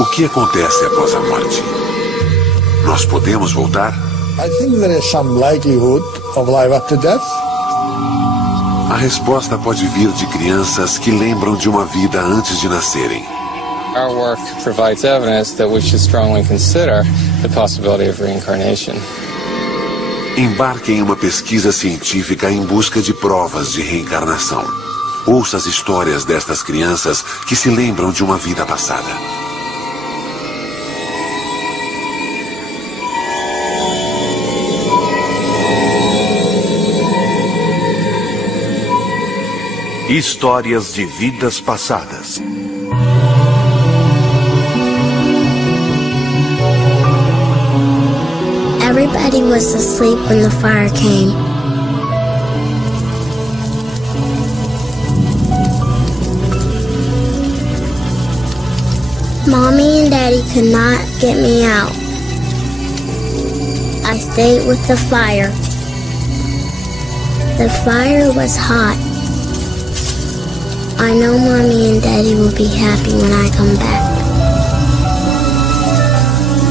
O que acontece após a morte? Nós podemos voltar? I think there is some likelihood of life after death. A resposta pode vir de crianças que lembram de uma vida antes de nascerem. Our work provides evidence that we should strongly consider the possibility of reincarnation. Embarque em uma pesquisa científica em busca de provas de reencarnação. Ouça as histórias destas crianças que se lembram de uma vida passada. Histórias de vidas passadas. Everybody was asleep when the fire came. Mommy and Daddy could not get me out. I stayed with the fire. The fire was hot. I know Mommy and Daddy will be happy when I come back.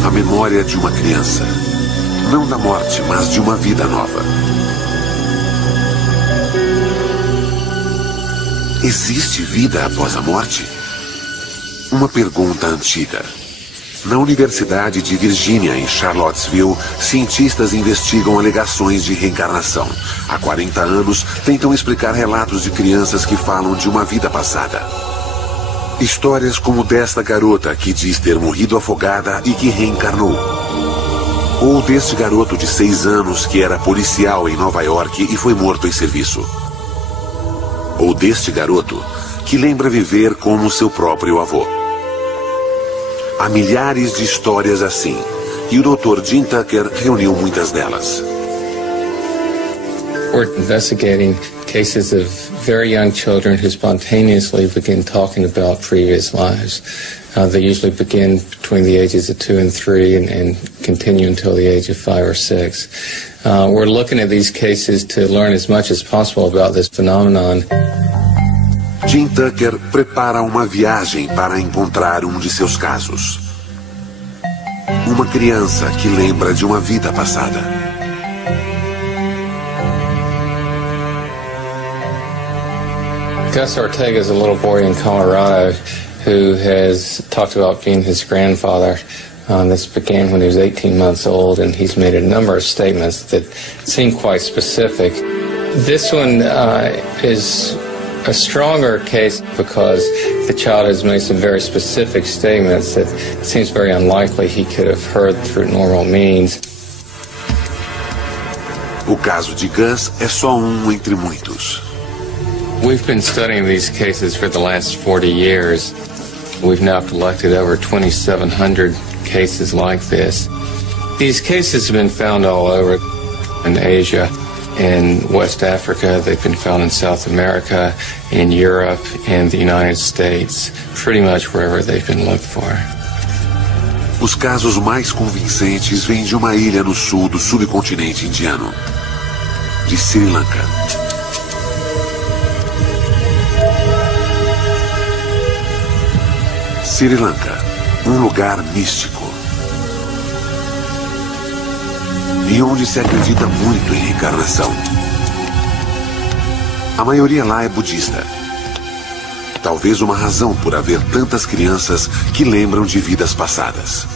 A memória de uma criança. Não da morte, mas de uma vida nova. Existe vida após a morte? Uma pergunta antiga. Na Universidade de Virgínia, em Charlottesville, cientistas investigam alegações de reencarnação. Há 40 anos, tentam explicar relatos de crianças que falam de uma vida passada. Histórias como desta garota que diz ter morrido afogada e que reencarnou. Ou deste garoto de 6 anos que era policial em Nova York e foi morto em serviço. Ou deste garoto que lembra viver como seu próprio avô. Há milhares de histórias assim, e o Dr. Jim Tucker reuniu muitas delas. We're investigating cases of very young children who spontaneously begin talking about previous lives. They usually begin between the ages of 2 and 3 and continue until the age of 5 or 6. We're looking at these cases to learn as much as possible about this phenomenon. Jim Tucker prepara uma viagem para encontrar um de seus casos. Uma criança que lembra de uma vida passada. Gus Ortega is a little boy in Colorado who has talked about being his grandfather. This began when he was 18 months old, and he's made a number of statements that seem quite specific. This one is a stronger case because the child has made some very specific statements that it seems very unlikely he could have heard through normal means. O caso de Gus é só um entre muitos. We've been studying these cases for the last 40 years. We've now collected over 2,700 cases like this. These cases have been found all over in Asia, in West Africa, they've been found in South America, in Europe, and the United States, pretty much wherever they've been looked for. Os casos mais convincentes vêm de uma ilha no sul do subcontinente indiano, de Sri Lanka. Sri Lanka, um lugar místico. E onde se acredita muito em reencarnação. A maioria lá é budista. Talvez uma razão por haver tantas crianças que lembram de vidas passadas.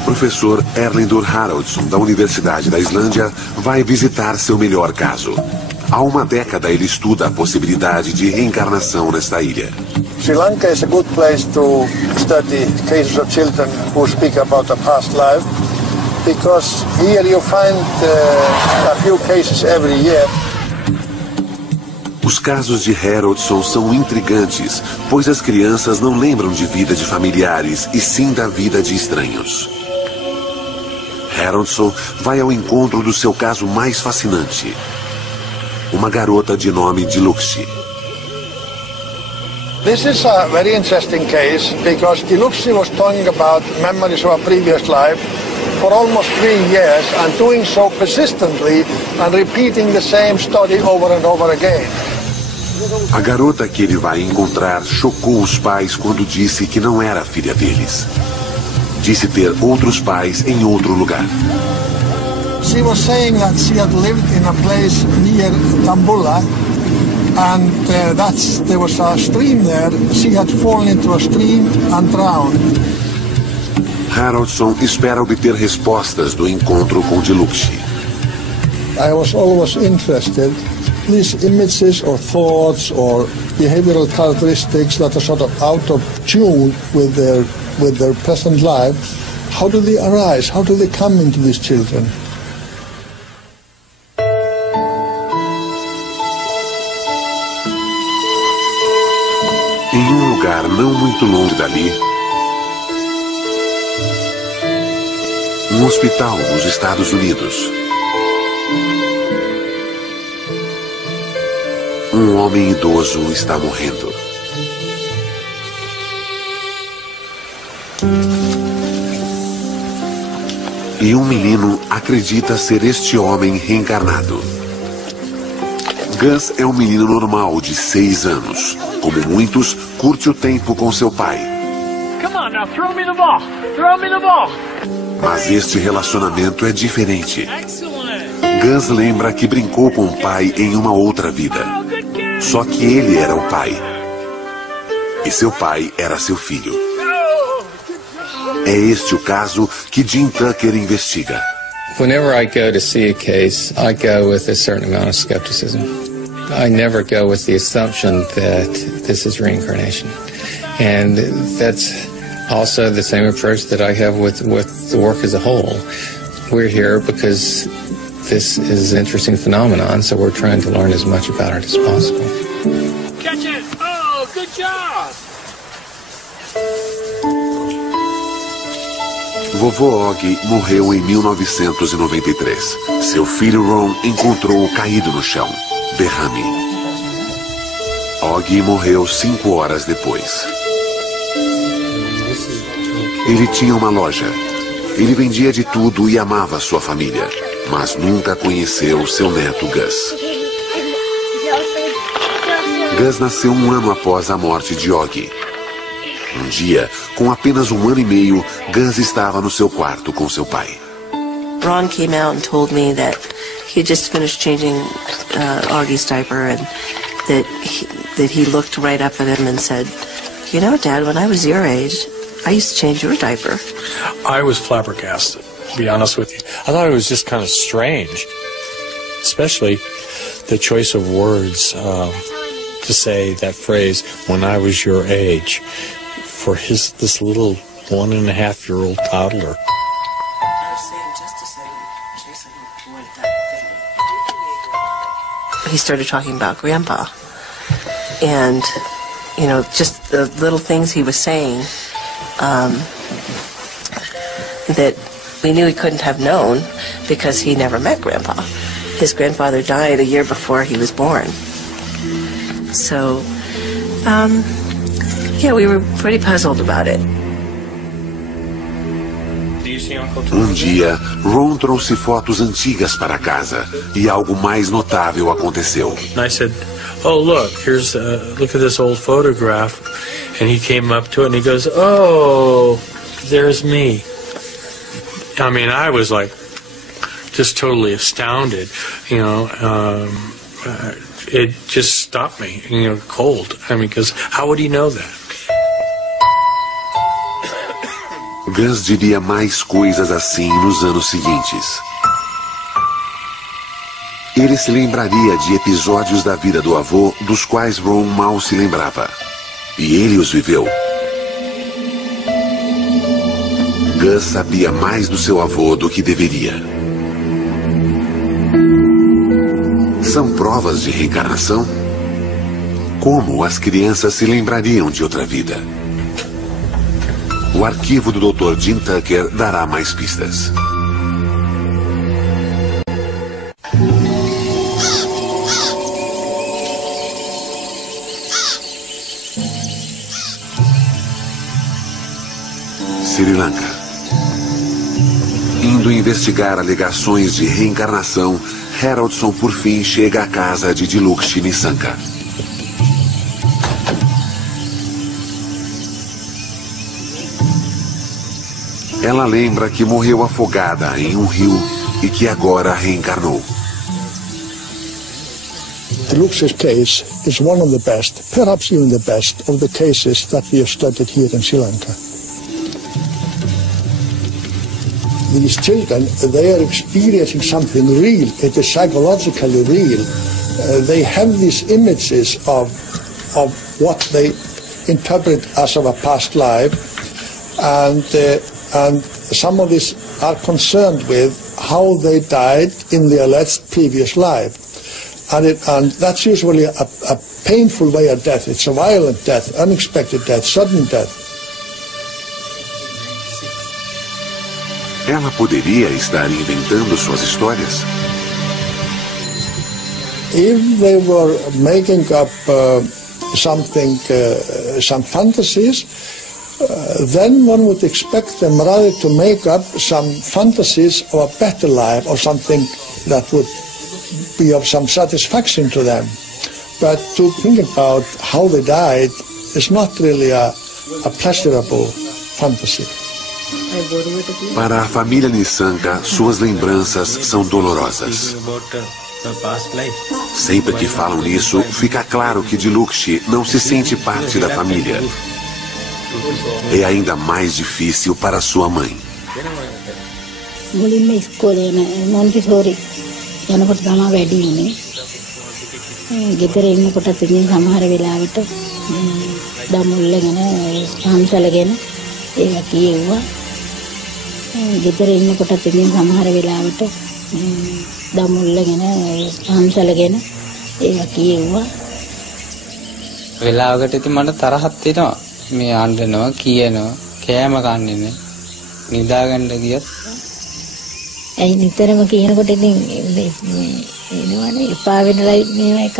O professor Erlendur Haraldsson, da Universidade da Islândia, vai visitar seu melhor caso. Há uma década ele estuda a possibilidade de reencarnação nesta ilha. Sri Lanka is a good place to study cases of children who speak about a past life, because here you find a few cases every year. Os casos de Haraldsson são intrigantes, pois as crianças não lembram de vida de familiares, e sim da vida de estranhos. Haraldsson vai ao encontro do seu caso mais fascinante. Uma garota de nome Dilukshi. This is a very interesting case because Diluxi was talking about memories of a previous life for almost 3 years and doing so persistently and repeating the same story over and over again. A garota que ele vai encontrar chocou os pais quando disse que não era filha deles. Disse ter outros pais em outro lugar. She was saying that she had lived in a place near Tambula, and there was a stream there. She had fallen into a stream and drowned. Haraldson espera obter respostas do encontro com Diluxi. I was always interested. These images or thoughts or behavioral characteristics that are sort of out of tune with their present life, how do they arise? How do they come into these children? Em um lugar não muito longe dali, um hospital nos Estados Unidos. Um homem idoso está morrendo. E um menino acredita ser este homem reencarnado. Gus é um menino normal de 6 anos. Como muitos, curte o tempo com seu pai. Mas este relacionamento é diferente. Gus lembra que brincou com o pai em uma outra vida. Só que ele era o pai. E seu pai era seu filho. É este o caso que Jim Tucker investiga. Whenever I go to see a case, I go with a certain amount of skepticism. I never go with the assumption that this is reincarnation. And that's also the same approach that I have with the work as a whole. We're here because this is an interesting phenomenon, so we're trying to learn as much about it as possible. Catch it! Oh, good job! Vovô Og morreu em 1993. Seu filho Ron encontrou-o caído no chão. Derrame. Og morreu 5 horas depois. Ele tinha uma loja. Ele vendia de tudo e amava sua família, mas nunca conheceu seu neto Gus. Gus nasceu 1 ano após a morte de Og. Um dia, com apenas 1 ano e meio, Gus estava no seu quarto com seu pai. Ron came out and told me that he had just finished changing Augie's diaper, and that he looked right up at him and said, "You know, Dad, when I was your age, I used to change your diaper." I was flabbergasted, to be honest with you. I thought it was just kind of strange, especially the choice of words to say that phrase, "when I was your age," for this little 1.5-year-old toddler. He started talking about Grandpa, and just the little things he was saying that we knew he couldn't have known because he never met Grandpa. His grandfather died a year before he was born. So, we were pretty puzzled about it. Um dia, Ron trouxe fotos antigas para casa e algo mais notável aconteceu. And I said, "Oh, look at this old photograph." And he came up to it and he goes, "Oh, there's me." I mean, I was like just totally astounded, it just stopped me, cold. I mean, because how would he know that? Gus diria mais coisas assim nos anos seguintes. Ele se lembraria de episódios da vida do avô dos quais Ron mal se lembrava. E ele os viveu. Gus sabia mais do seu avô do que deveria. São provas de reencarnação? Como as crianças se lembrariam de outra vida? O arquivo do Dr. Jim Tucker dará mais pistas. Sri Lanka. Indo investigar alegações de reencarnação, Haroldson por fim chega à casa de Dilukshi Nissanka. Ela lembra que morreu afogada em um rio e que agora reencarnou. Dilukshi's case is one of the best, perhaps even the best, of the cases that we have studied here in Sri Lanka. These children, they are experiencing something real. It is psychologically real. They have these images of what they interpret as of a past life, and some of these are concerned with how they died in the alleged previous life. And that's usually a painful way of death. It's a violent death, unexpected death, sudden death. Ela poderia estar inventando suas histórias? If they were making up some fantasies, then one would expect them rather to make up some fantasies of a better life or something that would be of some satisfaction to them. But to think about how they died is not really a pleasurable fantasy. Para a família Nissanka, suas lembranças são dolorosas. Sempre que falam nisso, fica claro que Dilukshi não se sente parte da família. É ainda mais difícil para sua mãe. ගෙදර ඉන්නකොටත් ඉතින් සමහර වෙලාවට දමුල්ලගෙන හම්සලගෙන ඒවා කියෙව්වා. වෙලාවකට ඉතින් මට තරහක් එනවා. මේ අඬනවා කියනවා කෑම කන්නේ නැහැ. නිදාගන්න ගියත් ඇයි නිතරම කියනකොට ඉතින් එනවනේ එපා වෙනලා මේවා එකක්.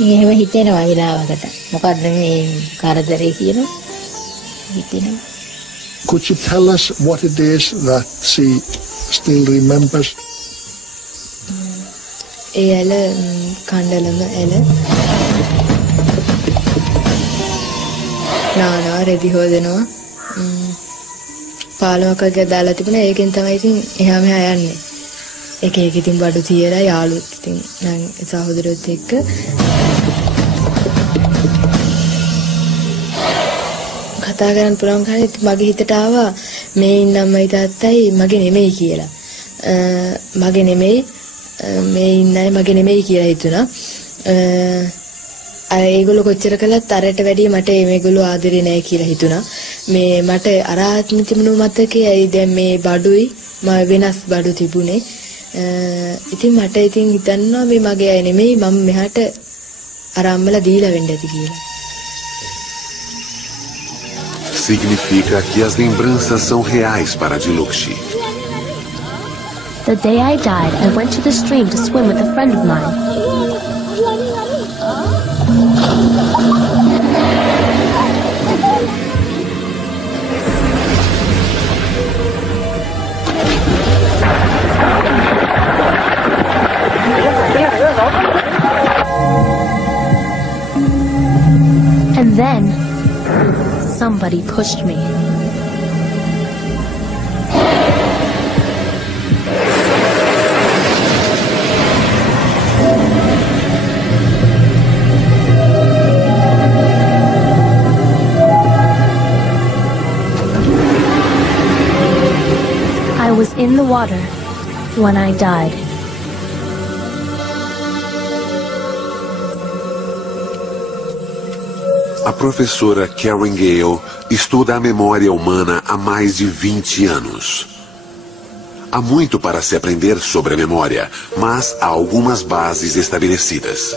එහෙම හිතෙනවා වෙලාවකට. මොකද්ද මේ කරදරේ කියනවා. හිතෙනවා. Could you tell us what it is that she still remembers? එල කණ්ඩලම එල නානවා රෙදි හොදනවා පාලමක් වගේ දාලා තිබුණා ඒකෙන් තමයි ඉතින් එහා මෙහා යන්නේ එක එක ඉතින් බඩු තියලා යාළුවොත් ඉතින් නම් සහෝදරයොත් එක්ක කතා කරන්න පුළුවන් කන්නේ මගේ හිතට ආවා මේ ඉන්න අම්මයි තාත්තයි මගේ නෙමෙයි කියලා. මගේ නෙමෙයි මේ ඉන්නයි මගේ නෙමෙයි කියලා හිතුණා. අර ඒගොල්ලෝ කොච්චර කළත් අරට වැඩිය මට මේගොල්ලෝ ආදරේ නැහැ කියලා හිතුණා. මේ මට අර ආත්ම තිබුණු මතකයයි දැන් මේ බඩුයි මම වෙනස් බඩු තිබුණේ. ඉතින් මට ඉතින් හිතන්නවා මේ මගේ අය නෙමෙයි මම මෙහාට අර අම්මලා දීලා වෙන්න ඇති කියලා. Significa que as lembranças são reais para Dilukshi. The day I died, I went to the stream to swim with a friend of mine. And then somebody pushed me. I was in the water when I died. A professora Karen Gale estuda a memória humana há mais de 20 anos. Há muito para se aprender sobre a memória, mas há algumas bases estabelecidas.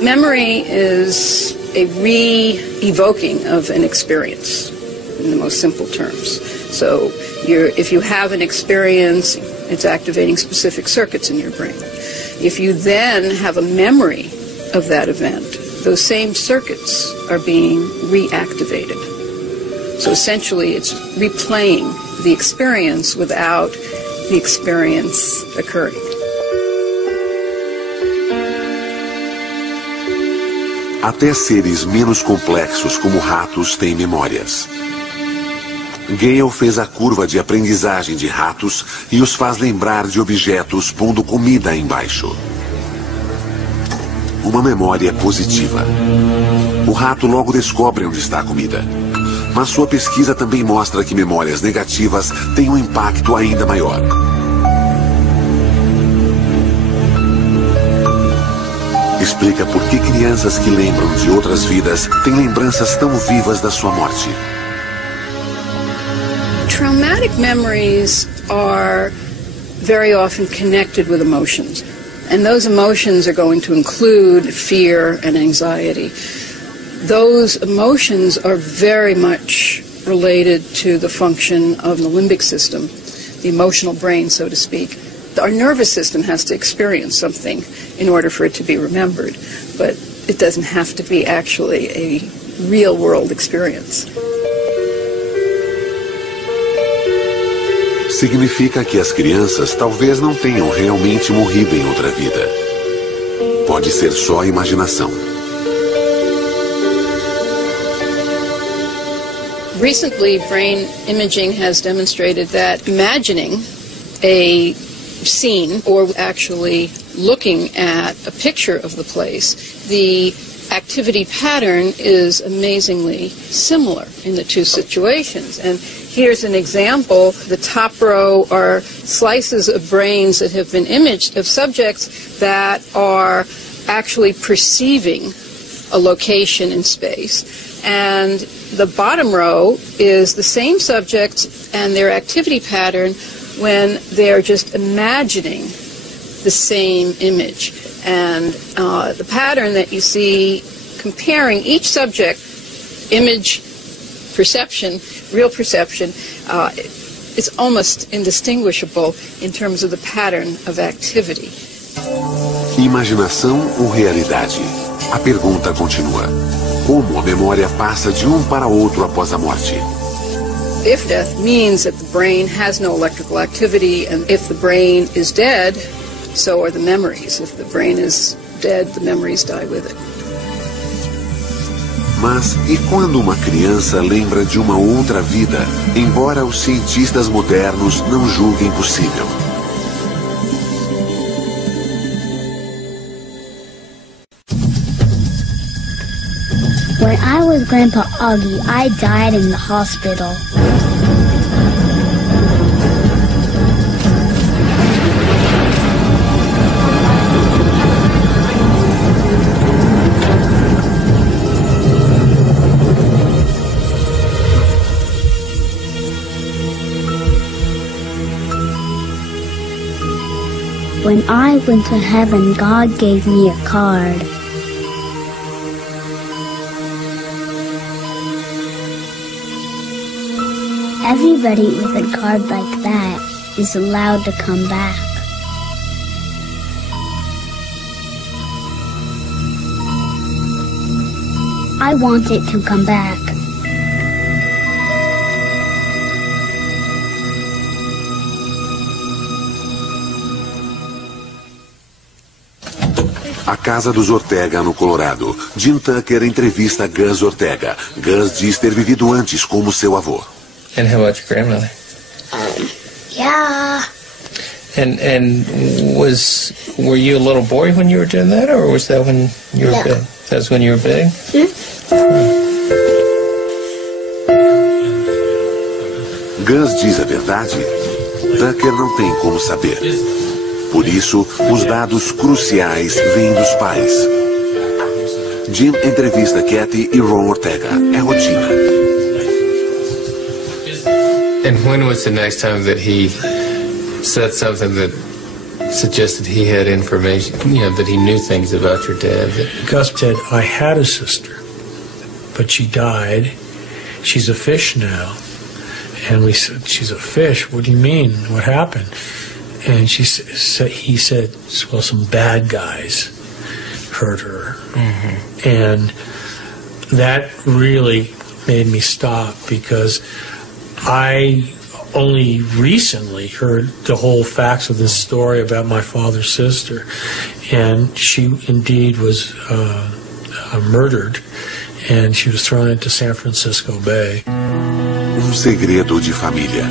Memory is a re-evoking of an experience, in the most simple terms. So if you have an experience, it's activating specific circuits in your brain. If you then have a memory of that event, those same circuits are being reactivated. So essentially it's replaying the experience without the experience occurring. Até seres menos complexos como ratos têm memórias. Gale fez a curva de aprendizagem de ratos e os faz lembrar de objetos pondo comida embaixo. Uma memória positiva. O rato logo descobre onde está a comida. Mas sua pesquisa também mostra que memórias negativas têm um impacto ainda maior. Explica por que crianças que lembram de outras vidas têm lembranças tão vivas da sua morte. Traumatic memories are very often connected with emotions. And those emotions are going to include fear and anxiety. Those emotions are very much related to the function of the limbic system, the emotional brain, so to speak. Our nervous system has to experience something in order for it to be remembered, but it doesn't have to be actually a real-world experience. Significa que as crianças talvez não tenham realmente morrido em outra vida. Pode ser só imaginação. Recently, brain imaging has demonstrated that imagining a scene or actually looking at a picture of the place, the activity pattern is amazingly similar in the two situations. And here's an example. The top row are slices of brains that have been imaged of subjects that are actually perceiving a location in space. And the bottom row is the same subjects and their activity pattern when they're just imagining the same image. And the pattern that you see comparing each subject, image, perception, real perception, is almost indistinguishable in terms of the pattern of activity. Imaginação ou realidade? A pergunta continua. Como a memória passa de um para outro após a morte? If death means that the brain has no electrical activity, and if the brain is dead, so are the memories. If the brain is dead, the memories die with it. Mas e quando uma criança lembra de uma outra vida, embora os cientistas modernos não julguem possível? When I was Grandpa Augie, I died in the hospital. When I went to heaven, God gave me a card. Everybody with a card like that is allowed to come back. I want it to come back. A casa dos Ortega, no Colorado. Jim Tucker entrevista Gus Ortega. Gus diz ter vivido antes como seu avô. And how about your grandmother? Yeah. And were you a little boy when you were doing that, or was that when you were big? That was when you were big? Gus diz a verdade? Tucker não tem como saber. Por isso, os dados cruciais vêm dos pais. Jim entrevista Kathy e Ron Ortega. É rotina. And when was the next time that he said something that suggested he had information, that he knew things about your dad? Gus said, I had a sister, but she died. She's a fish now. And we said, she's a fish? What do you mean? What happened? And he said, well, some bad guys hurt her. Mm-hmm. And that really made me stop, because I only recently heard the whole facts of this story about my father's sister, and she indeed was murdered, and she was thrown into San Francisco Bay. Segredo de família.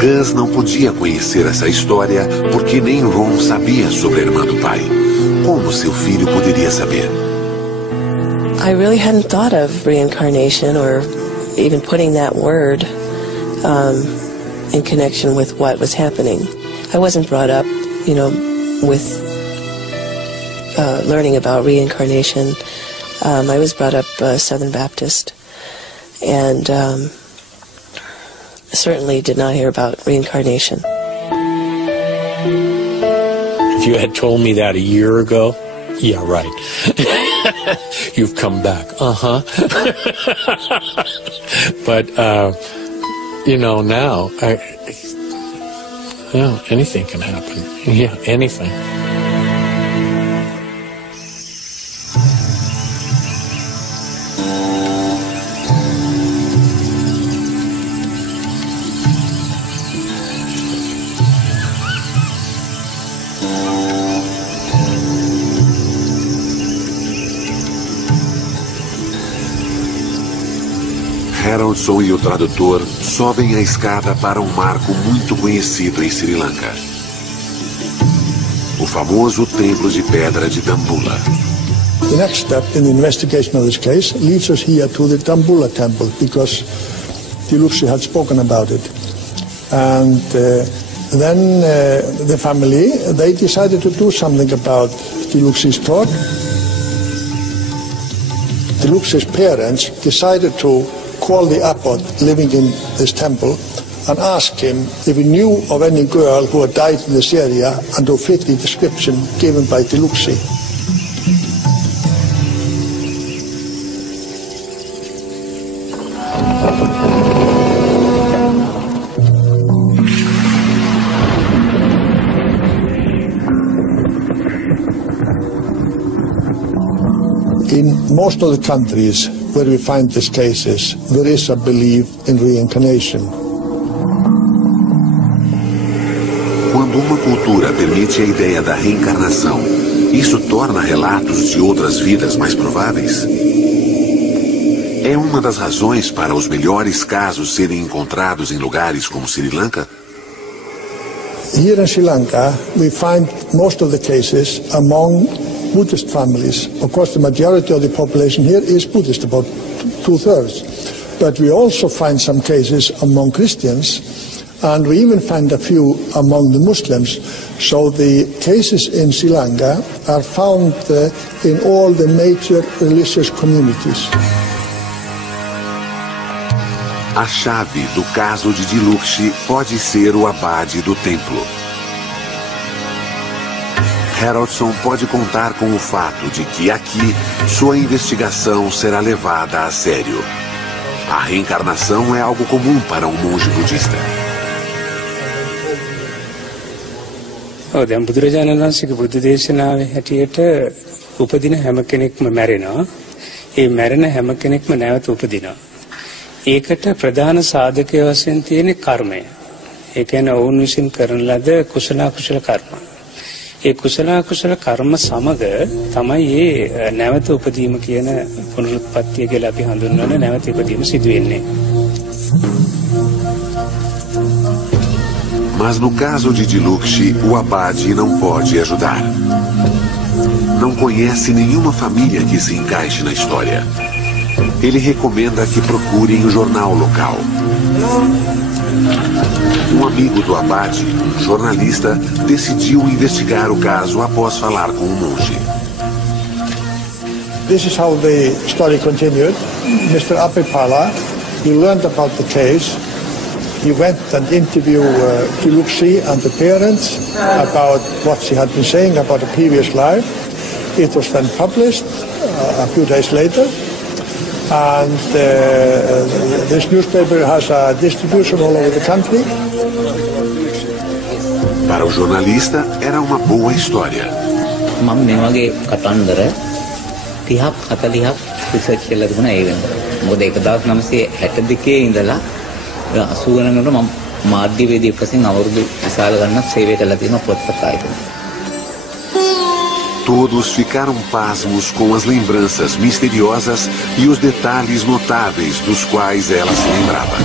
Gus não podia conhecer essa história porque nem Ron sabia sobre a irmã do pai. Como seu filho poderia saber? I really hadn't thought of reincarnation or even putting that word in connection with what was happening. I wasn't brought up, with learning about reincarnation. I was brought up Southern Baptist, and certainly did not hear about reincarnation. If you had told me that a year ago, yeah, right. You've come back. But, now, anything can happen. Yeah, anything. Haroldson e o tradutor sobem a escada para um marco muito conhecido em Sri Lanka. O famoso templo de pedra de Dambulla. The next step in the investigation of this case leads us here to the Dambulla temple, because Dilukshy had spoken about it. And then the family, they decided to do something about Dilukshy's talk. Dilukshy's parents decided to call the abbot living in this temple and ask him if he knew of any girl who had died in this area and who fit the description given by Dilukshy. In most of the countries where we find these cases, there is a belief in reincarnation. Quando uma cultura permite a ideia da reencarnação, isso torna relatos de outras vidas mais prováveis? É uma das razões para os melhores casos serem encontrados em lugares como Sri Lanka? Here in Sri Lanka, we find most of the cases among Buddhist families. Of course, the majority of the population here is Buddhist, about 2/3. But we also find some cases among Christians, and we even find a few among the Muslims. So the cases in Sri Lanka are found in all the major religious communities. A chave do caso de Dilukshy pode ser o abade do templo. Haroldson pode contar com o fato de que aqui sua investigação será levada a sério. A reencarnação é algo comum para um monge budista. දැන් බුදුරජාණන් වහන්සේගේ බුද්ධ දේශනාවේ හැටියට උපදින හැම කෙනෙක්ම මැරෙනවා. ඒ මැරෙන හැම කෙනෙක්ම නැවත උපදිනවා. ඒකට ප්‍රධාන සාධකය වශයෙන් තියෙන කර්මය. ඒ කියන්නේ ඔවුන් විසින් කරන ලද කුසල අකුසල කර්ම. ඒ කුසල අකුසල කර්ම සමග තමයි මේ නැවත උපදීම කියන පුනරුත්පත්තිය කියලා අපි හඳුන්වන නැවත උපදීම සිදු වෙන්නේ. Mas no caso de Dilukshy, o abade não pode ajudar. Não conhece nenhuma família que se encaixe na história. Ele recomenda que procurem o jornal local. Um amigo do abade, um jornalista, decidiu investigar o caso após falar com o monge. This is how the story continued. Mr. Apipala, he learned about the case. He went and interviewed Dilukshy and the parents about what she had been saying about a previous life. It was then published a few days later. And this newspaper has a distribution all over the country. Para o jornalista, era uma boa história. මම මේ වගේ කතන්දර 30ක් 40ක් රිසර්ච් කරලා තිබුණා ඒ වෙනකොට. මොකද 1962 ඉඳලා 80 ගණනකට මම මාධ්‍යවේදියෙක් වශයෙන් අවුරුදු විශාල ගණනක් සේවය කළා තියෙනවා පොත්පත් ආයතනයේ. Todos ficaram pasmos com as lembranças misteriosas e os detalhes notáveis dos quais ela se lembrava.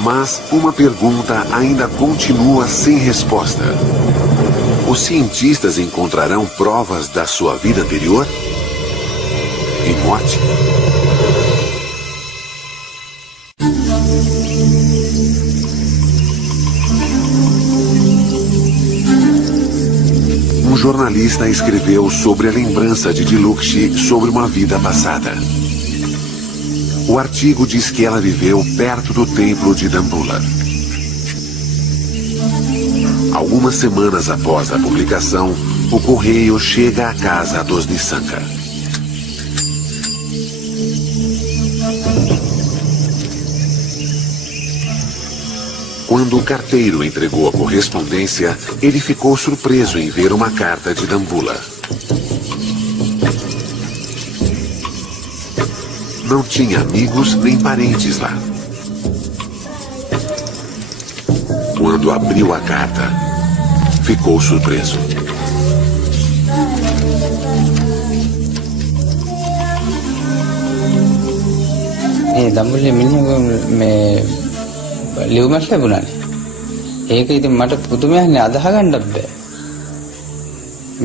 Mas uma pergunta ainda continua sem resposta. Os cientistas encontrarão provas da sua vida anterior? E morte? Um jornalista escreveu sobre a lembrança de Dilukshy sobre uma vida passada. O artigo diz que ela viveu perto do templo de Dambulla. Algumas semanas após a publicação, o correio chega à casa dos Nissanka. Quando o carteiro entregou a correspondência, ele ficou surpreso em ver uma carta de Dambulla. Não tinha amigos nem parentes lá. Quando abriu a carta, ficou surpreso. Dambulla me ලියුමක් ලැබුණානේ. ඒක ඉතින් මට පුදුමයක්නේ අදහ ගන්නත් බෑ.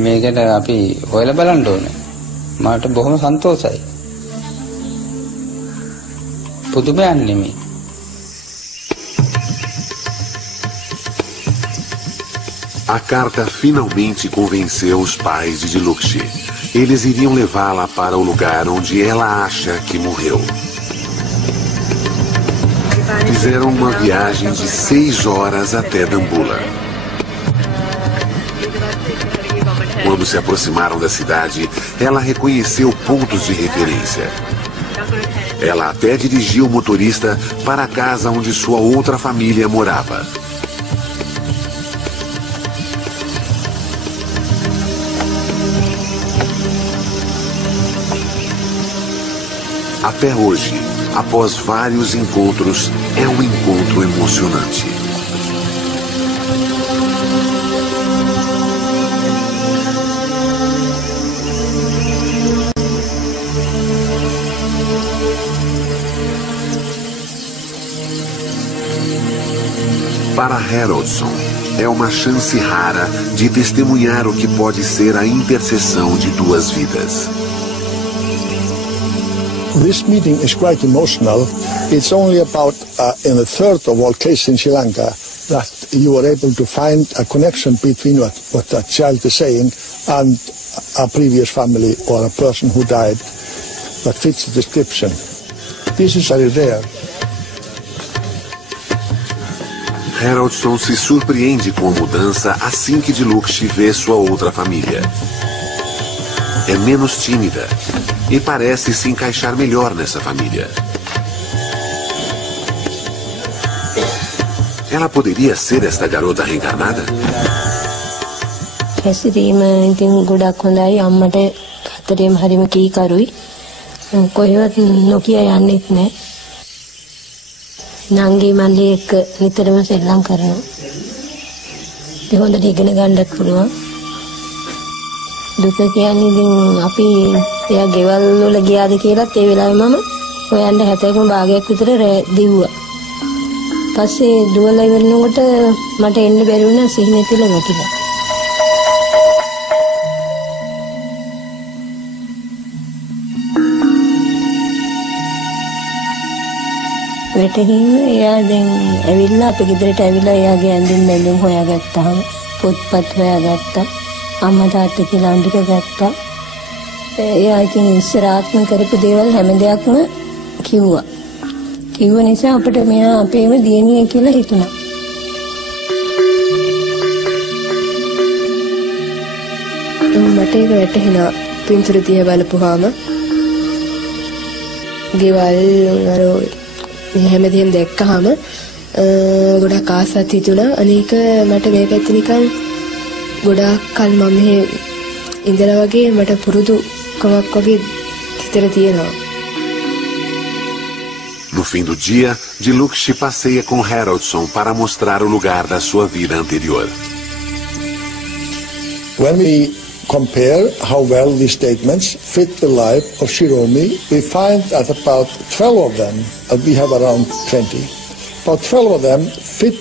මේකට අපි හොයලා බලන්න ඕනේ. මට බොහොම සන්තෝෂයි. පුදුමයක් නෙමෙයි. A carta finalmente convenceu os pais de Dilukshy. Eles iriam levá-la para o lugar onde ela acha que morreu. Fizeram uma viagem de 6 horas até Dambulla. Quando se aproximaram da cidade, ela reconheceu pontos de referência. Ela até dirigiu o motorista para a casa onde sua outra família morava. Até hoje, após vários encontros, é um encontro emocionante. Para Haroldson, é uma chance rara de testemunhar o que pode ser a interseção de duas vidas. This meeting is quite emotional. It's only about in a third of all cases in Sri Lanka that you are able to find a connection between what that child is saying and a previous family or a person who died that fits the description. This is very rare. Haroldson se surpreende com a mudança assim que Dilukshy vê sua outra família. É menos tímida e parece se encaixar melhor nessa família. Ela poderia ser esta garota reencarnada? හැසිරීම ඉතින් ගොඩක් හොඳයි අම්මට අතරේම හරිම කීකරුයි කොහෙවත් නොකිය යන්නෙත් නැහැ නංගි මල්ලි එක්ක නිතරම සෙල්ලම් කරනවා ඒ හොඳට ඉගෙන ගන්නත් පුළුවන් දුක කියන්නේ ඉතින් අපි එයා ගෙවල් වල ගියාද කියලාත් ඒ වෙලාවේ මම හොයන්න 70ක භාගයක් විතර දිව්වා. පස්සේ දුවලා ඉවරනකොට මට එන්න බැරි වුණා සිහිනේ තියලා වැටිලා. වැටහින්න එයා දැන් ඇවිල්ලා අපේ ගෙදරට ඇවිල්ලා එයාගේ ඇඳුම් බැඳුම් හොයාගත්තාම පොත්පත් හොයාගත්තා. අම්මා තාත්තා කියලා අඳුර ගත්තා. එයා ඉතින් ඉස්සර ආත්ම කරපු දේවල් හැම දෙයක්ම කිව්වා. කිව්ව නිසා අපිට මෙයා අපේම දියණිය කියලා හිතුණා. මට ඒක වැටහෙනවා පින්තූර දිහා බලපුවාම. ගෙවල් අර හැමදේම දැක්කහම ගොඩක් ආසත් හිතුණා. අනේක මට මේක ඇත්ත නිකන් ගොඩාක් කල් මම මෙහෙ ඉඳලා වගේ මට පුරුදුකමක් වගේ හිතට තියෙනවා. No fim do dia, Dilucci passeia com Haroldson para mostrar o lugar da sua vida anterior. When we compare how well these statements fit the life of Shiromi, we find that about 12 of them, we have around 20, about 12 of them fit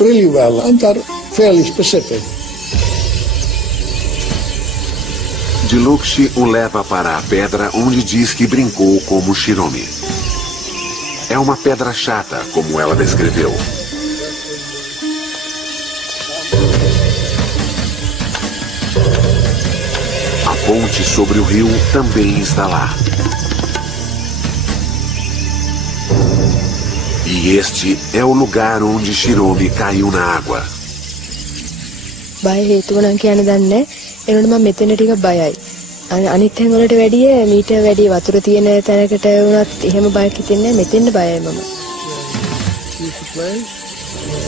really well and are fairly specific. Dilucci o leva para a pedra onde diz que brincou como Shiromi. É uma pedra chata, como ela descreveu. A ponte sobre o rio também está lá. E este é o lugar onde Shiromi caiu na água. බය හේතුව නම් කියන්න දන්නේ. එනකොට මම මෙතන ටික බයයි. අනිත් තැන් වලට වැඩිය මීට වැඩි වතුර තියෙන තැනකට වුණත් එහෙම බයක් හිතෙන්නේ මෙතෙන්ද බයයි මම.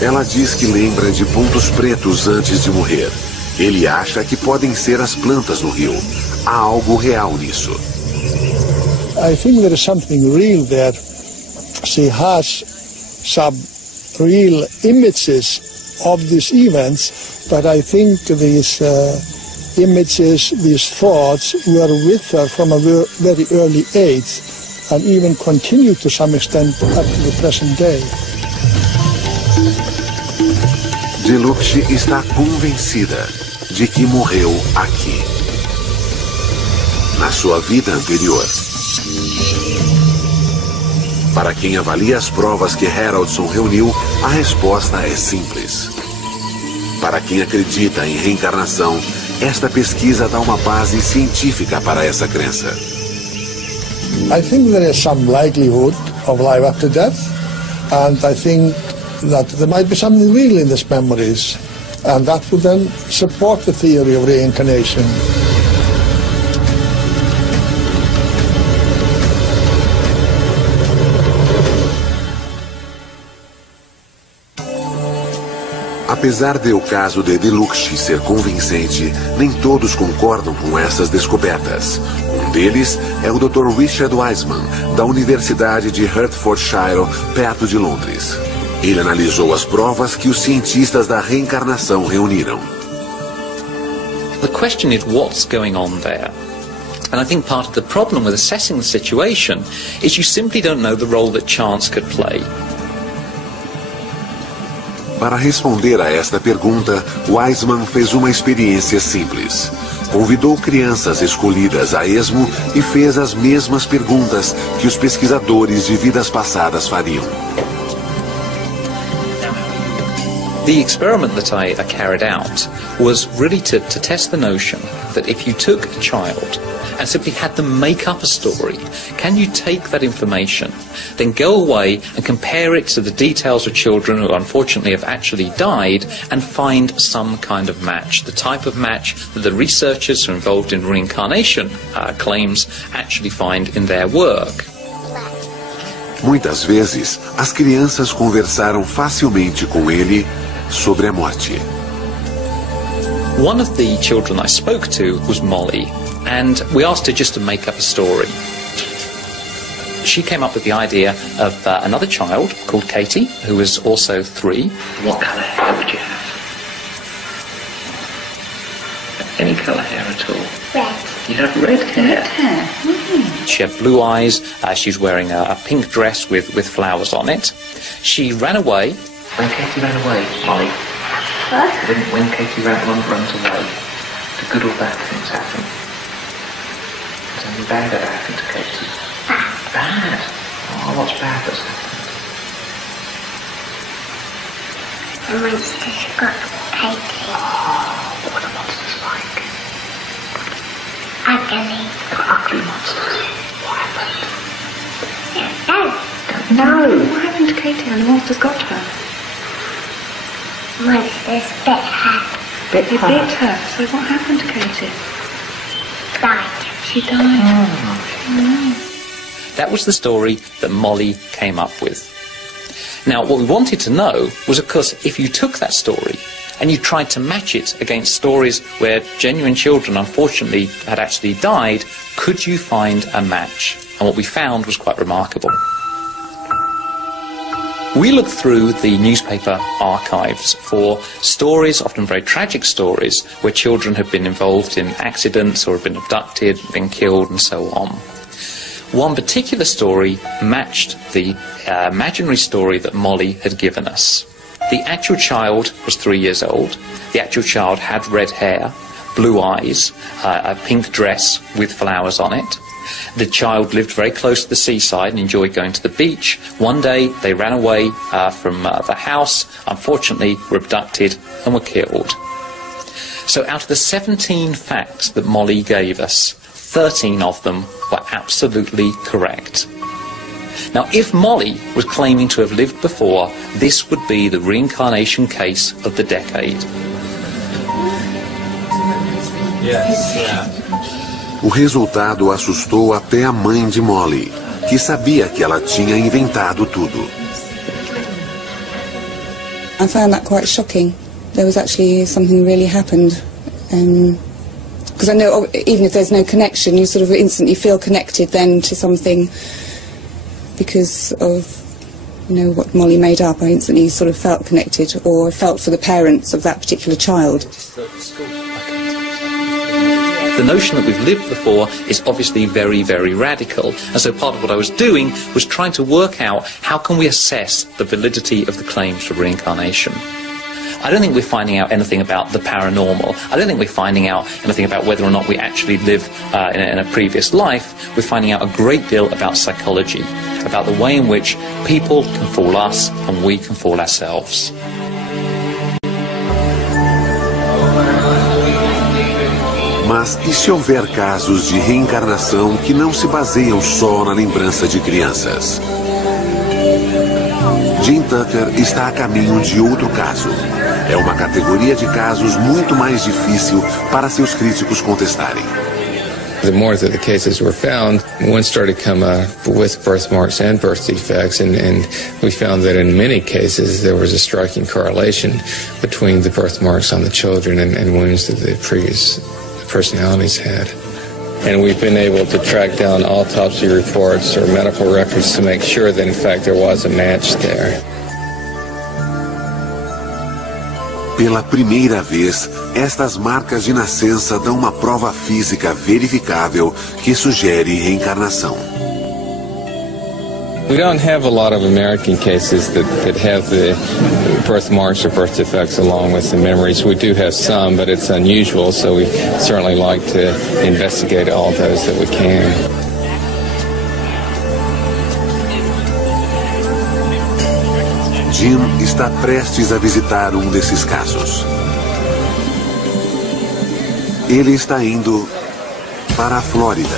Ela diz que lembra de pontos pretos antes de morrer. Ele acha que podem ser as plantas no rio. Há algo real nisso. I think there is something real there. She has some real images of these events, but I think these images, these thoughts were with her from a very early age and even continue to some extent up to the present day. Dilucci está convencida de que morreu aqui, na sua vida anterior. Para quem avalia as provas que Haroldson reuniu, a resposta é simples. Para quem acredita em reencarnação, esta pesquisa dá uma base científica para essa crença. I think there is some likelihood of life after death, and I think that there might be something real in these memories, and that would then support the theory of reincarnation. Apesar de o caso de Dilucci ser convincente, nem todos concordam com essas descobertas. Um deles é o Dr. Richard Wiseman, da Universidade de Hertfordshire, perto de Londres. Ele analisou as provas que os cientistas da reencarnação reuniram. The question is what's going on there? And I think part of the problem with assessing the situation is you simply don't know the role that chance could play. Para responder a esta pergunta, Wiseman fez uma experiência simples. Convidou crianças escolhidas a esmo e fez as mesmas perguntas que os pesquisadores de vidas passadas fariam. The experiment that I carried out was really to test the notion that if you took a child and simply had them make up a story, can you take that information, then go away and compare it to the details of children who unfortunately have actually died and find some kind of match, the type of match that the researchers who are involved in reincarnation claims actually find in their work. Muitas vezes, as crianças conversaram facilmente com ele sobre a morte. One of the children I spoke to was Molly, and we asked her just to make up a story. She came up with the idea of another child called Katie, who was also 3. What colour hair would you have? Any colour hair at all? Red. You'd have red hair? Red hair. Mm-hmm. She had blue eyes. She was wearing a pink dress with flowers on it. She ran away. When Katie ran away, Molly? What? When Katie runs away, do good or bad things happen? Has anything bad ever happened to Katie? Bad? Oh, what's bad that's happened? The monsters got Katie. Oh, what are the monsters like? Ugly. Ugly monsters. What happened? No. What happened to Katie when the monsters got her? Monsters bit her. They bit her. So what happened to Katie? Died. She died. That was the story that Molly came up with. Now, what we wanted to know was, of course, if you took that story and you tried to match it against stories where genuine children, unfortunately, had actually died, could you find a match? And what we found was quite remarkable. We looked through the newspaper archives for stories, often very tragic stories, where children had been involved in accidents or had been abducted, been killed, and so on. One particular story matched the imaginary story that Molly had given us. The actual child was 3 years old. The actual child had red hair, blue eyes, a pink dress with flowers on it. The child lived very close to the seaside and enjoyed going to the beach. One day they ran away from the house, unfortunately were abducted and were killed. So out of the 17 facts that Molly gave us, 13 of them were absolutely correct. Now, if Molly was claiming to have lived before, this would be the reincarnation case of the decade. Yes, yeah. O resultado assustou até a mãe de Molly, que sabia que ela tinha inventado tudo. I found that quite shocking. There was actually something really happened. Because I know even if there's no connection, you sort of instantly feel connected then to something because of, you know, what Molly made up. I instantly sort of felt connected, or felt for the parents of that particular child. The notion that we've lived before is obviously very, very radical. And so part of what I was doing was trying to work out how can we assess the validity of the claims for reincarnation. I don't think we're finding out anything about the paranormal. I don't think we're finding out anything about whether or not we actually live in a previous life. We're finding out a great deal about psychology, about the way in which people can fool us and we can fool ourselves. Mas e se houver casos de reencarnação que não se baseiam só na lembrança de crianças? Jim Tucker está a caminho de outro caso. É uma categoria de casos muito mais difícil para seus críticos contestarem. The more that the cases were found, one started to come with birthmarks and birth defects, and we found that in many cases there was a striking correlation between the birthmarks on the children and wounds that the previous personalities had. And we've been able to track down autopsy reports or medical records to make sure that in fact there was a match there. Pela primeira vez, estas marcas de nascença dão uma prova física verificável que sugere reencarnação. We don't have a lot of American cases that have the birthmarks or birth defects along with the memories. We do have some, but it's unusual, so we certainly like to investigate all those that we can. Jim está prestes a visitar um desses casos. Ele está indo para a Flórida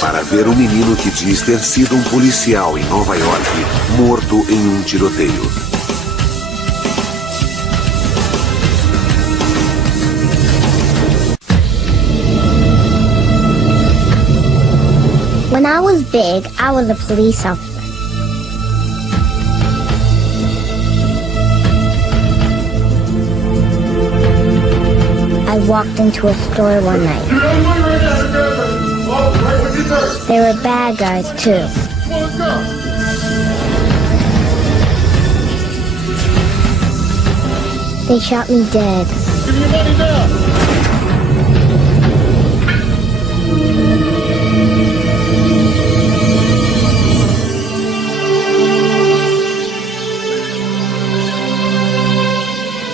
para ver um menino que diz ter sido um policial em Nova York morto em um tiroteio. When I was big, I was a police officer. I walked into a store one night. They were bad guys, too. They shot me dead. Give me your money now.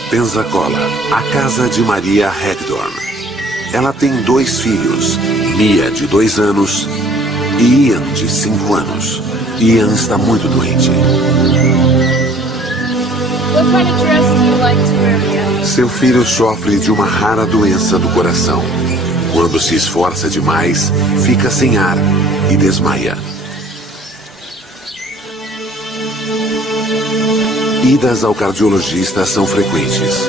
Pensacola, a casa de Maria Hagdorn. Ela tem 2 filhos, Mia, de 2 anos, e Ian, de 5 anos. Ian está muito doente. What kind of dress do you like to wear, Mia? Seu filho sofre de uma rara doença do coração. Quando se esforça demais, fica sem ar e desmaia. Idas ao cardiologista são frequentes.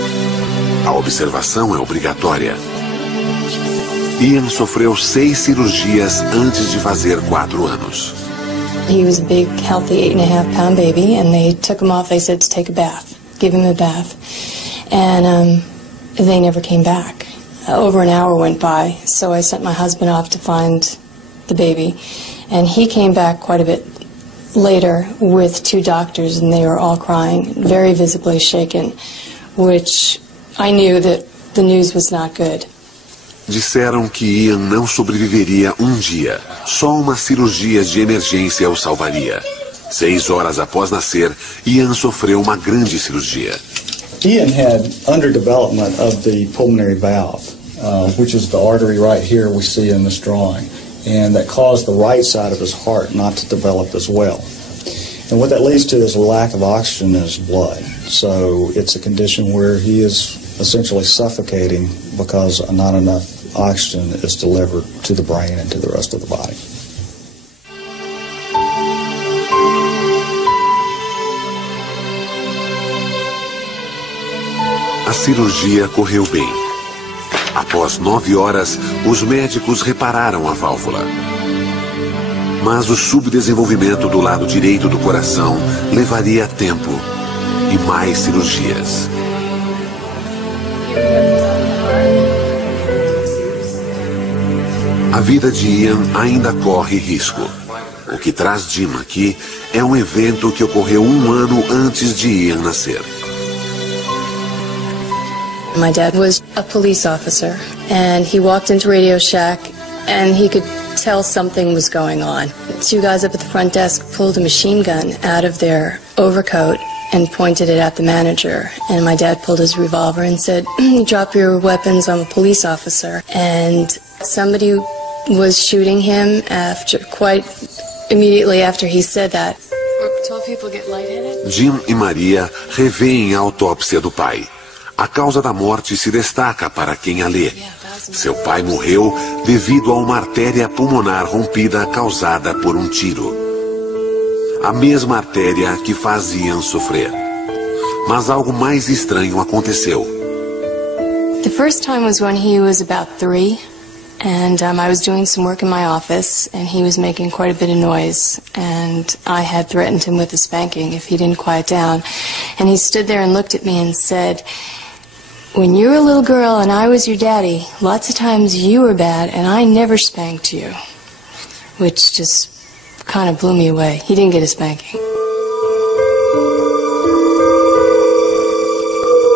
A observação é obrigatória. Ian sofreu 6 cirurgias antes de fazer 4 anos. He was a big, healthy 8.5-pound baby, and they took him off. They said to take a bath, give him a bath. And they never came back. Over an hour went by, so I sent my husband off to find the baby. And he came back quite a bit later with 2 doctors, and they were all crying, very visibly shaken, which I knew that the news was not good. Disseram que Ian não sobreviveria um dia. Só uma cirurgia de emergência o salvaria. 6 horas após nascer, Ian sofreu uma grande cirurgia. Ian had underdevelopment of the pulmonary valve, which is the artery right here we see in this drawing, and that caused the right side of his heart not to develop as well. And what that leads to is a lack of oxygen in his blood. So it's a condition where he is essentially suffocating because not enough oxygen is delivered to the brain and to the rest of the body. A cirurgia correu bem. Após 9 horas, os médicos repararam a válvula. Mas o subdesenvolvimento do lado direito do coração levaria tempo e mais cirurgias. A vida de Ian ainda corre risco. O que traz Jim aqui é um evento que ocorreu 1 ano antes de Ian nascer. My dad was a police officer, and he walked into Radio Shack, and he could tell something was going on. 2 guys up at the front desk pulled a machine gun out of their overcoat and pointed it at the manager. And my dad pulled his revolver and said, "Drop your weapons, I'm a police officer." And somebody was shooting him quite immediately after he said that. 12 people get lightheaded. Jim e Maria revêem a autópsia do pai. A causa da morte se destaca para quem a lê. Seu pai morreu devido a uma artéria pulmonar rompida causada por um tiro. A mesma artéria que faz Ian sofrer. Mas algo mais estranho aconteceu. The first time was when he was about 3, and I was doing some work in my office, and he was making quite a bit of noise, and I had threatened him with a spanking if he didn't quiet down. And he stood there and looked at me and said, "When you were a little girl and I was your daddy, lots of times you were bad and I never spanked you." Which just kind of blew me away. He didn't get a spanking.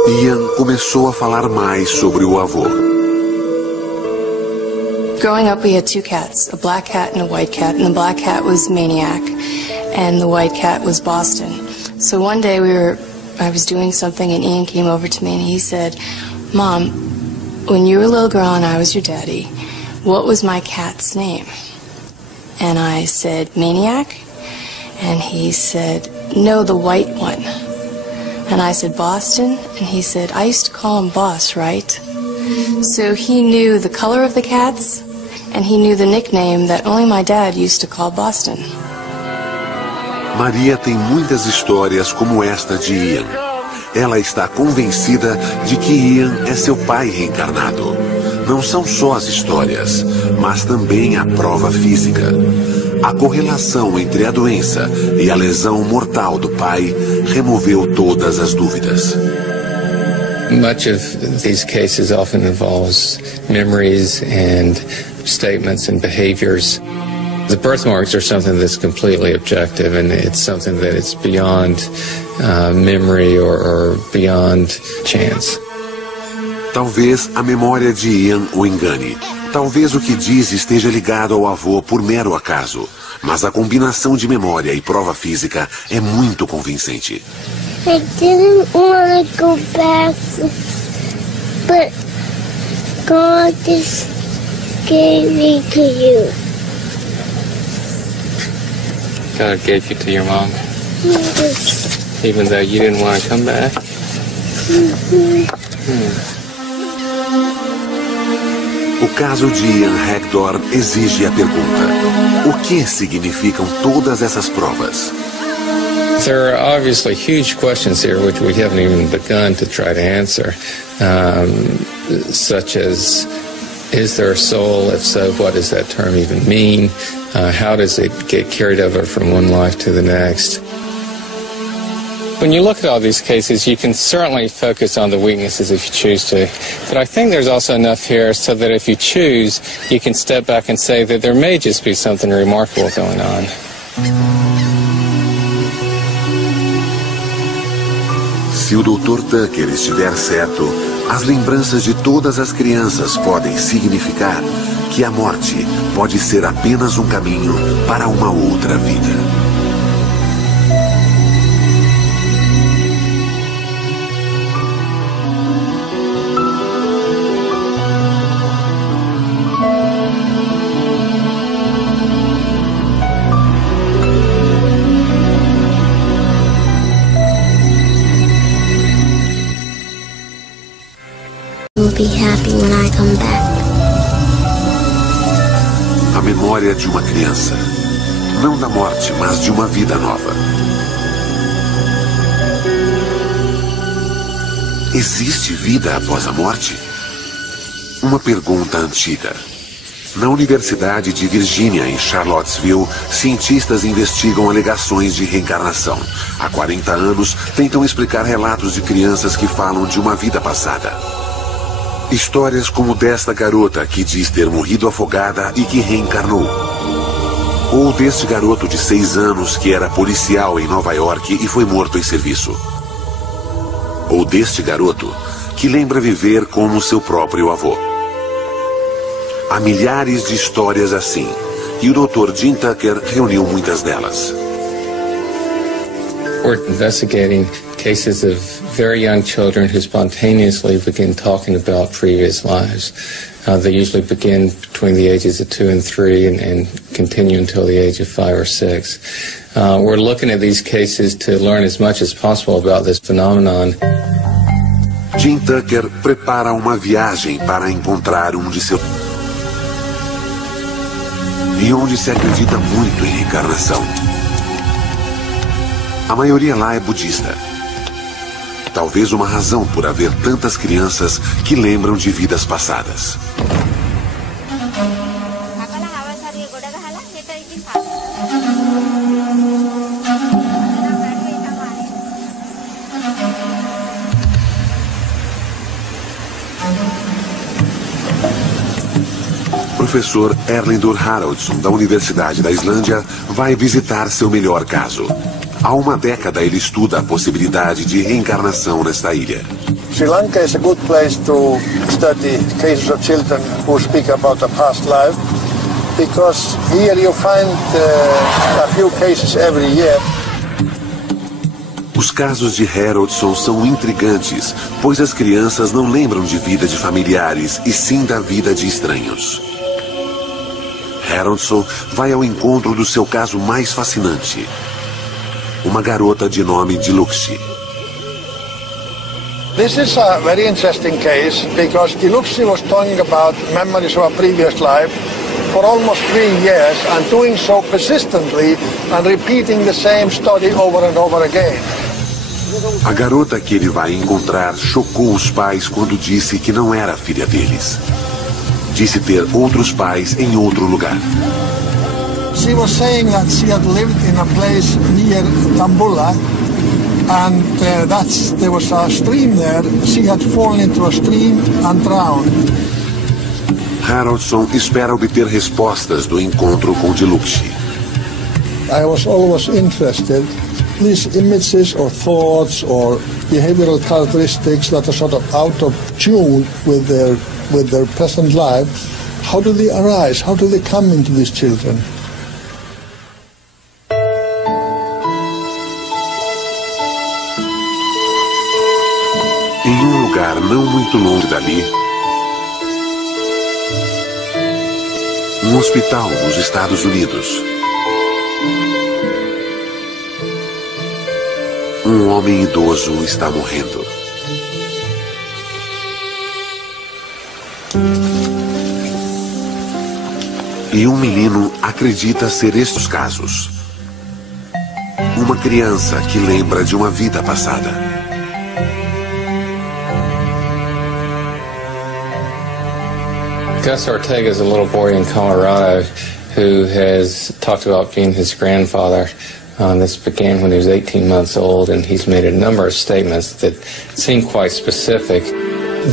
Ian começou a falar mais sobre o avô. Growing up, we had 2 cats, a black cat and a white cat, and the black cat was Maniac, and the white cat was Boston. So one day I was doing something, and Ian came over to me and he said, "Mom, when you were a little girl and I was your daddy, what was my cat's name?" And I said, "Maniac?" And he said, "No, the white one." And I said, "Boston?" And he said, "I used to call him Boss, right?" So he knew the color of the cats, and he knew the nickname that only my dad used to call Boston. Maria tem muitas histórias como esta de Ian. Ela está convencida de que Ian é seu pai reencarnado. Não são só as histórias, mas também a prova física. A correlação entre a doença e a lesão mortal do pai removeu todas as dúvidas. Much of these cases often involves memories and statements and behaviors. The birthmarks are something that's completely objective, and it's something that it's beyond memory or beyond chance. Talvez a memória de Ian o engane. Talvez o que diz esteja ligado ao avô por mero acaso. Mas a combinação de memória e prova física é muito convincente. I didn't want to go back, but God just gave me to you. God gave you to your mom? Yes. Even though you didn't want to come back? O caso de Ian Hagdorn exige a pergunta: o que significam todas essas provas? There are obviously huge questions here which we haven't even begun to try to answer, such as Is there a soul? If so, what does that term even mean? How does it get carried over from one life to the next? When you look at all these cases, you can certainly focus on the weaknesses if you choose to. But I think there's also enough here so that if you choose, you can step back and say that there may just be something remarkable going on. Se o Dr. Tucker estiver certo, as lembranças de todas as crianças podem significar que a morte pode ser apenas um caminho para uma outra vida. Will be happy when I come back. A memória de uma criança. Não da morte, mas de uma vida nova. Existe vida após a morte? Uma pergunta antiga. Na Universidade de Virgínia, em Charlottesville, cientistas investigam alegações de reencarnação. Há 40 anos, tentam explicar relatos de crianças que falam de uma vida passada. Histórias como desta garota que diz ter morrido afogada e que reencarnou. Ou deste garoto de 6 anos que era policial em Nova York e foi morto em serviço. Ou deste garoto que lembra viver como seu próprio avô. Há milhares de histórias assim, e o Dr. Jim Tucker reuniu muitas delas. We're investigating cases of very young children who spontaneously begin talking about previous lives. They usually begin between the ages of 2 and 3 and continue until the age of 5 or 6. We're looking at these cases to learn as much as possible about this phenomenon. Jim Tucker prepara uma viagem para encontrar um de seus... E onde se acredita muito em reencarnação. A maioria lá é budista. Talvez uma razão por haver tantas crianças que lembram de vidas passadas. Professor Erlendur Haraldsson, da Universidade da Islândia, vai visitar seu melhor caso. Há uma década ele estuda a possibilidade de reencarnação nesta ilha. Sri Lanka is a good place to study cases of children who speak about a past life, because here you find a few cases every year. Os casos de Haraldsson são intrigantes, pois as crianças não lembram de vida de familiares, e sim da vida de estranhos. Haraldsson vai ao encontro do seu caso mais fascinante. Uma garota de nome Diluxi. This is a very interesting case because Diluxi was talking about memories of a previous life for almost 3 years and doing so persistently and repeating the same story over and over again. A garota que ele vai encontrar chocou os pais quando disse que não era filha deles. Disse ter outros pais em outro lugar. She was saying that she had lived in a place near Tambula, and there was a stream there. She had fallen into a stream and drowned. Haraldsson espera obter respostas do encontro com Diluxi. I was always interested. These images or thoughts or behavioral characteristics that are sort of out of tune with their present life, how do they arise? How do they come into these children? Em um lugar não muito longe dali, um hospital nos Estados Unidos. Um homem idoso está morrendo. E um menino acredita ser estes casos. Uma criança que lembra de uma vida passada. Gus Ortega is a little boy in Colorado who has talked about being his grandfather. This began when he was 18 months old, and he's made a number of statements that seem quite specific.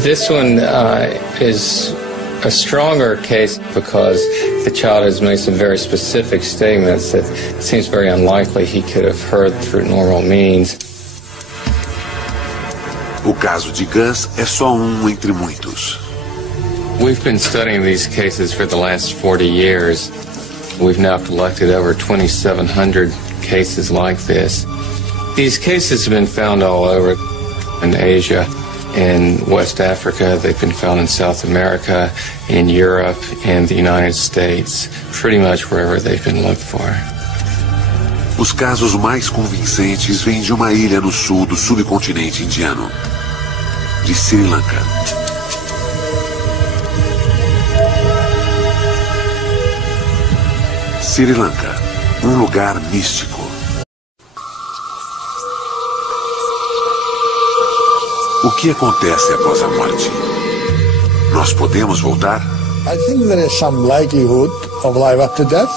This one is a stronger case because the child has made some very specific statements that it seems very unlikely he could have heard through normal means. O caso de Gus é só entre muitos. We've been studying these cases for the last 40 years. We've now collected over 2,700 cases like this. These cases have been found all over in Asia, in West Africa, they've been found in South America, in Europe, and the United States, pretty much wherever they've been looked for. Os casos mais convincentes vêm de uma ilha no sul do subcontinente indiano, de Sri Lanka. Sri Lanka, lugar místico. O que acontece após a morte? Nós podemos voltar? I think there is some likelihood of life after death.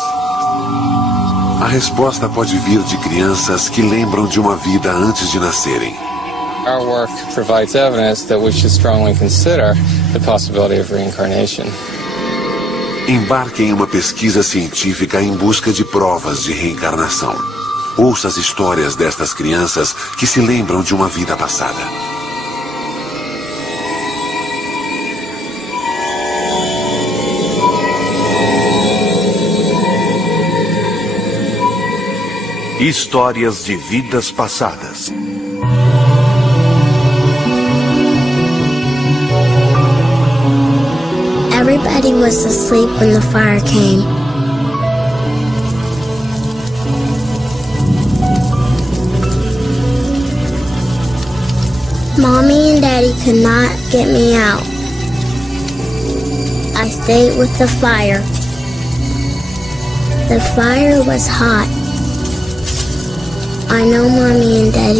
A resposta pode vir de crianças que lembram de uma vida antes de nascerem. Our work provides evidence that we should strongly consider the possibility of reincarnation. Embarque em uma pesquisa científica em busca de provas de reencarnação. Ouça as histórias destas crianças que se lembram de uma vida passada. Histórias de vidas passadas. Everybody was asleep when the fire came. Mommy and Daddy could not get me out. I stayed with the fire. The fire was hot. I know Mommy and Daddy